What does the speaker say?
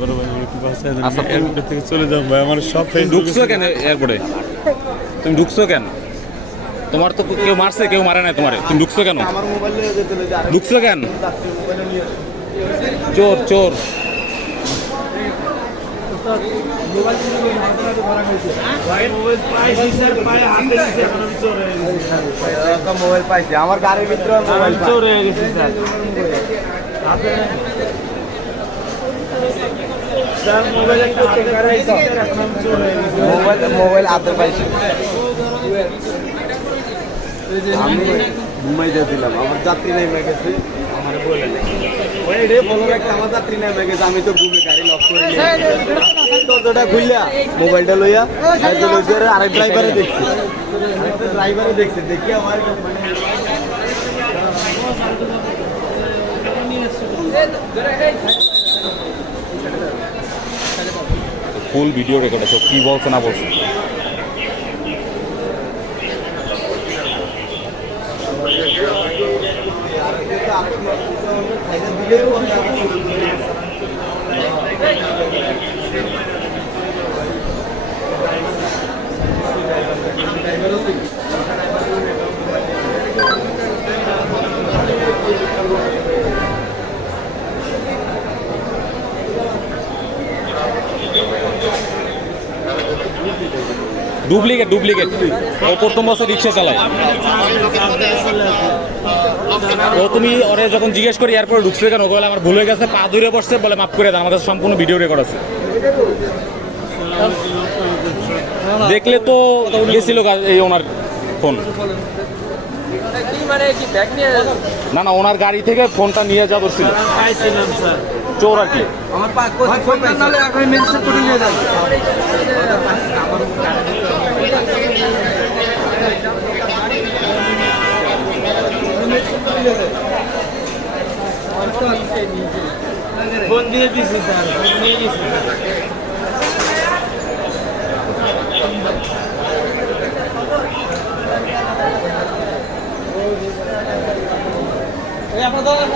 বড় ভাই একটু বাঁচায় দেন। আচ্ছা, এয়ারপোর্ট থেকে চলে যাও ভাই, আমার সব তুমি ঢুকছো কেন এয়ারপোর্টে? তুমি ঢুকছো কেন? তোমার তো কেউ মারছে, কেউ মারে নাই তোমারে, তুমি ঢুকছো কেন? আমার মোবাইল নিয়ে যেতে হবে। ঢুকছো কেন? মোবাইল নিয়ে চোর চোর। মোবাইল পাইছে আমার গাড়ির ভিতরে মোবাইল চোর হয়ে গেছে স্যার। মোবাইল হাতে পাইছে। আমি ঘুমাই যাচ্ছিলাম, আমার যাত্রী নেমে গেছে। আমার বলো একটা আমার যাত্রী নেমে গেছে, আমি তো ঘুমে গাড়ি লক করে দরজাটা খুললা মোবাইলটা লইয়া আরেক ড্রাইভারে দেখছি, আরেকটা ড্রাইভারে দেখছে, দেখি আমার ফুল ভিডিও রেকর্ড আছে, কি বলছে না বলছে। Duplicate duplicate. ও প্রথম বছর রিক্সা চালায়। ও তুমি ওরে যখন জিজ্ঞেস করি এয়ারপোর্টে ঢুকছে কেন, বলে আমার ভুল হয়ে গেছে, পা ধরে বসছে, বলে মাফ করে দেন, আমার কাছে সম্পূর্ণ ভিডিও রেকর্ড আছে। দেখলে তো গেছিল এই ওনার ফোন। না না, ওনার গাড়ি থেকে ফোনটা নিয়ে যা ধরছিল চোর আর কি। আমার মেডিসিন করে নিয়ে যান। ফোন দিয়ে দিছি স্যার, নিয়ে গেছি। আপনার দাঁড়ান,